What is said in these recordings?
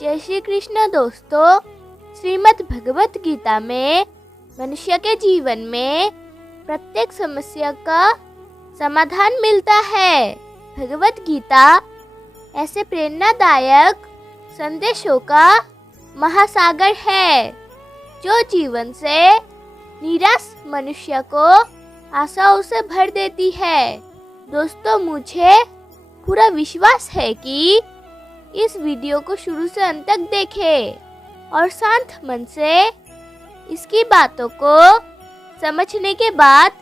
जय श्री कृष्ण दोस्तों। श्रीमद् भगवत गीता में मनुष्य के जीवन में प्रत्येक समस्या का समाधान मिलता है। भगवत गीता ऐसे प्रेरणादायक संदेशों का महासागर है जो जीवन से निराश मनुष्य को आशाओं से भर देती है। दोस्तों, मुझे पूरा विश्वास है कि इस वीडियो को शुरू से अंत तक देखें और शांत मन से इसकी बातों को समझने के बाद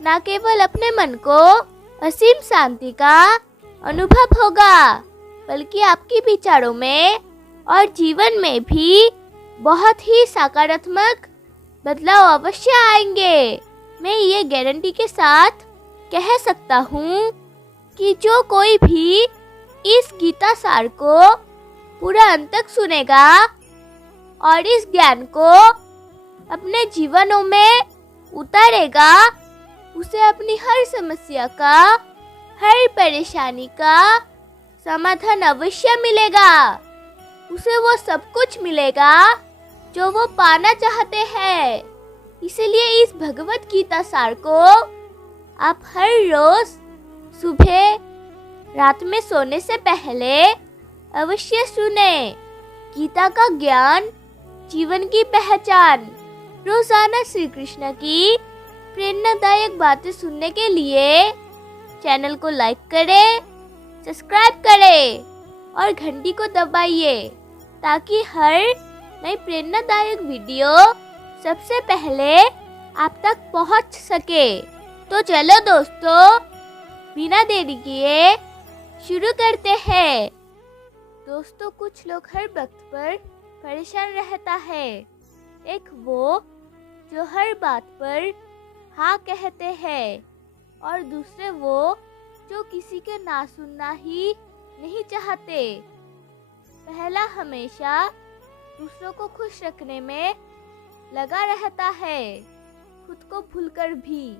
न केवल अपने मन को असीम शांति का अनुभव होगा, बल्कि आपके विचारों में और जीवन में भी बहुत ही सकारात्मक बदलाव अवश्य आएंगे। मैं ये गारंटी के साथ कह सकता हूँ कि जो कोई भी इस गीता सार को पूरा अंत तक सुनेगा और इस ज्ञान को अपने जीवनों में उतारेगा, उसे अपनी हर समस्या का, हर परेशानी का समाधान अवश्य मिलेगा। उसे वो सब कुछ मिलेगा जो वो पाना चाहते हैं। इसलिए इस भगवत गीता सार को आप हर रोज सुबह, रात में सोने से पहले अवश्य सुने। गीता का ज्ञान, जीवन की पहचान। रोजाना श्री कृष्ण की प्रेरणादायक बातें सुनने के लिए चैनल को लाइक करें, सब्सक्राइब करें और घंटी को दबाइए ताकि हर नई प्रेरणादायक वीडियो सबसे पहले आप तक पहुंच सके। तो चलो दोस्तों, बिना देरी किए शुरू करते हैं। दोस्तों, कुछ लोग हर वक्त पर परेशान रहता है। एक वो जो हर बात पर हाँ कहते हैं और दूसरे वो जो किसी के ना सुनना ही नहीं चाहते। पहला हमेशा दूसरों को खुश रखने में लगा रहता है, खुद को भूलकर भी,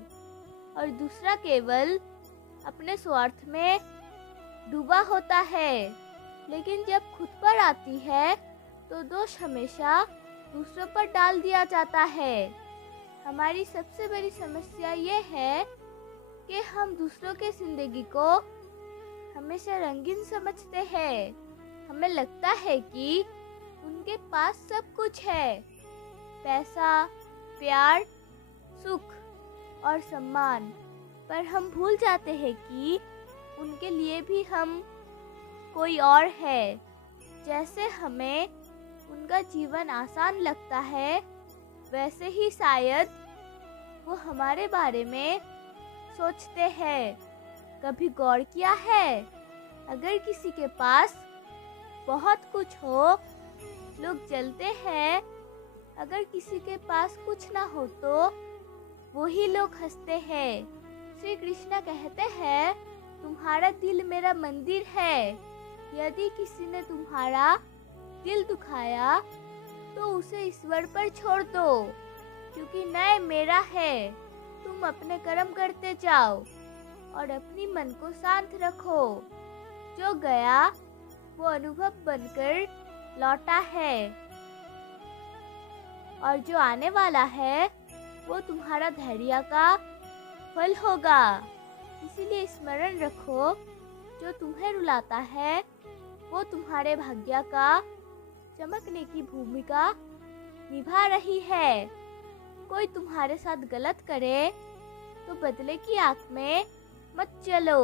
और दूसरा केवल अपने स्वार्थ में डूबा होता है। लेकिन जब खुद पर आती है तो दोष हमेशा दूसरों पर डाल दिया जाता है। हमारी सबसे बड़ी समस्या ये है कि हम दूसरों के जिंदगी को हमेशा रंगीन समझते हैं। हमें लगता है कि उनके पास सब कुछ है, पैसा, प्यार, सुख और सम्मान, पर हम भूल जाते हैं कि उनके लिए भी हम कोई और है। जैसे हमें उनका जीवन आसान लगता है, वैसे ही शायद वो हमारे बारे में सोचते हैं। कभी गौर किया है, अगर किसी के पास बहुत कुछ हो, लोग जलते हैं। अगर किसी के पास कुछ ना हो तो वही लोग हंसते हैं। श्री कृष्ण कहते हैं, तुम्हारा दिल मेरा मंदिर है। यदि किसी ने तुम्हारा दिल दुखाया तो उसे ईश्वर पर छोड़ दो, क्योंकि न्याय मेरा है। तुम अपने कर्म करते जाओ और अपनी मन को शांत रखो। जो गया वो अनुभव बनकर लौटा है, और जो आने वाला है वो तुम्हारा धैर्य का फल होगा। इसीलिए स्मरण रखो, जो तुम्हें रुलाता है वो तुम्हारे भाग्य का चमकने की भूमिका निभा रही है। कोई तुम्हारे साथ गलत करे तो बदले की आंख में मत चलो।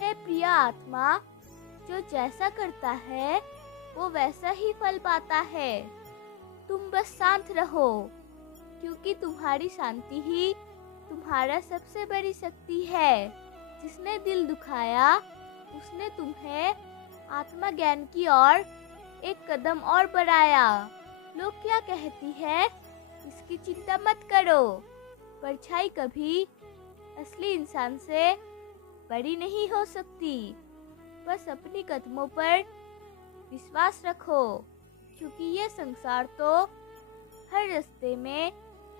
हे प्रिय आत्मा, जो जैसा करता है वो वैसा ही फल पाता है। तुम बस शांत रहो, क्योंकि तुम्हारी शांति ही तुम्हारा सबसे बड़ी शक्ति है। जिसने दिल दुखाया उसने तुम्हें आत्मा ज्ञान की ओर एक कदम और बढ़ाया। लोग क्या कहती है, इसकी चिंता मत करो। परछाई कभी असली इंसान से बड़ी नहीं हो सकती। बस अपनी कदमों पर विश्वास रखो, क्योंकि ये संसार तो हर रास्ते में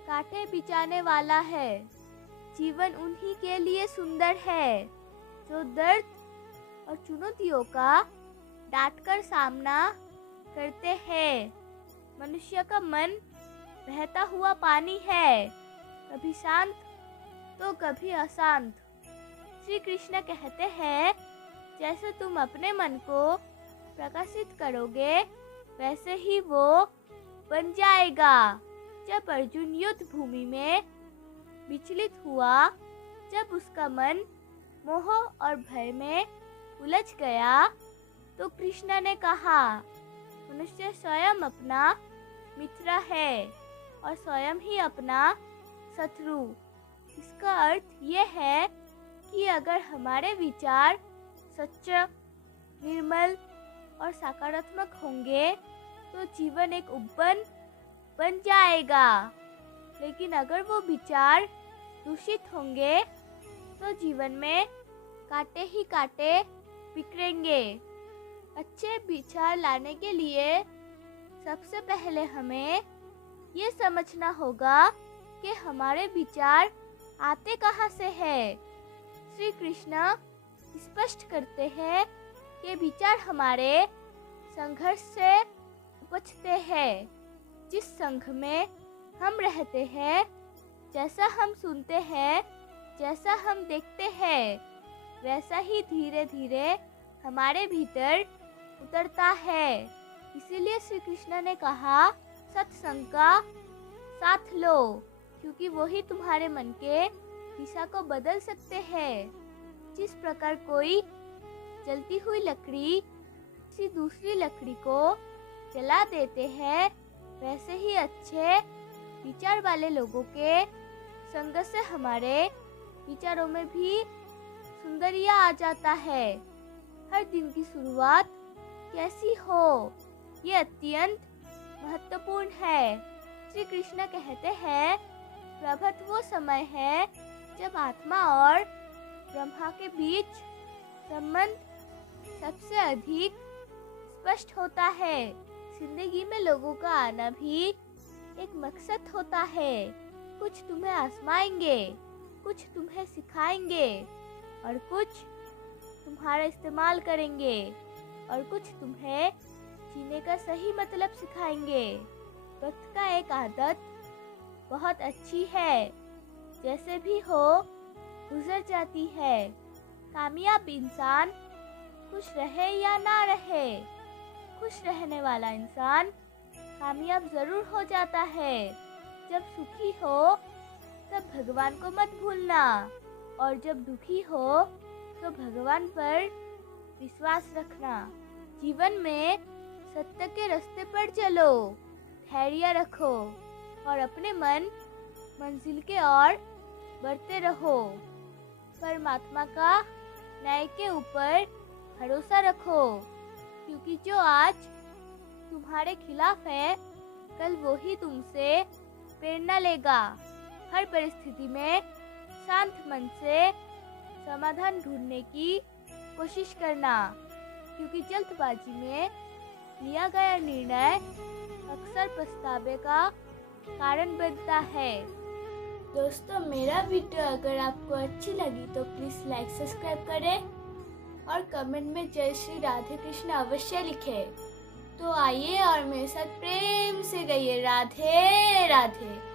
कांटे बिछाने वाला है। जीवन उन्हीं के लिए सुंदर है जो दर्द और चुनौतियों का डांटकर सामना करते हैं। मनुष्य का मन बहता हुआ पानी है, कभी शांत तो कभी अशांत। श्री कृष्ण कहते हैं, जैसे तुम अपने मन को प्रकाशित करोगे वैसे ही वो बन जाएगा। जब अर्जुन युद्ध भूमि में विचलित हुआ, जब उसका मन मोह और भय में उलझ गया, तो कृष्ण ने कहा, मनुष्य स्वयं अपना मित्र है और स्वयं ही अपना शत्रु। इसका अर्थ ये है कि अगर हमारे विचार सच्चे, निर्मल और सकारात्मक होंगे तो जीवन एक उपवन बन जाएगा। लेकिन अगर वो विचार दूषित होंगे तो जीवन में कांटे ही कांटे बिखरेंगे। अच्छे विचार लाने के लिए सबसे पहले हमें ये समझना होगा कि हमारे विचार आते कहाँ से है। श्री कृष्ण स्पष्ट करते हैं कि विचार हमारे संघर्ष से उपजते हैं। जिस संघ में हम रहते हैं, जैसा हम सुनते हैं, जैसा हम देखते हैं, वैसा ही धीरे धीरे हमारे भीतर उतरता है। इसीलिए श्री कृष्ण ने कहा, सत्संग का साथ लो, क्योंकि वही तुम्हारे मन के दिशा को बदल सकते हैं। जिस प्रकार कोई जलती हुई लकड़ी किसी दूसरी लकड़ी को जला देते हैं, वैसे ही अच्छे विचार वाले लोगों के संग से हमारे विचारों में भी सुंदरिया आ जाता है। हर दिन की शुरुआत कैसी हो, ये अत्यंत महत्वपूर्ण है। श्री कृष्ण कहते हैं, प्रभात वो समय है जब आत्मा और ब्रह्मा के बीच संबंध सबसे अधिक स्पष्ट होता है। जिंदगी में लोगों का आना भी एक मकसद होता है। कुछ तुम्हें आजमाएंगे, कुछ तुम्हें सिखाएंगे और कुछ तुम्हारा इस्तेमाल करेंगे और कुछ तुम्हें जीने का सही मतलब सिखाएंगे। वक्त का एक आदत बहुत अच्छी है, जैसे भी हो गुजर जाती है। कामयाब इंसान खुश रहे या ना रहे, खुश रहने वाला इंसान कामयाब जरूर हो जाता है। जब सुखी हो तब भगवान को मत भूलना, और जब दुखी हो तो भगवान पर विश्वास रखना। जीवन में सत्य के रास्ते पर चलो, धैर्य रखो और अपने मंजिल के ओर बढ़ते रहो। परमात्मा का न्याय के ऊपर भरोसा रखो, क्योंकि जो आज तुम्हारे खिलाफ है, कल वो ही तुमसे प्रेरणा लेगा। हर परिस्थिति में शांत मन से समाधान ढूंढने की कोशिश करना, क्योंकि जल्दबाजी में लिया गया निर्णय अक्सर पछतावे का कारण बनता है। दोस्तों, मेरा वीडियो अगर आपको अच्छी लगी तो प्लीज लाइक सब्सक्राइब करें और कमेंट में जय श्री राधे कृष्ण अवश्य लिखें। तो आइए और मेरे साथ प्रेम से गाइए, राधे राधे।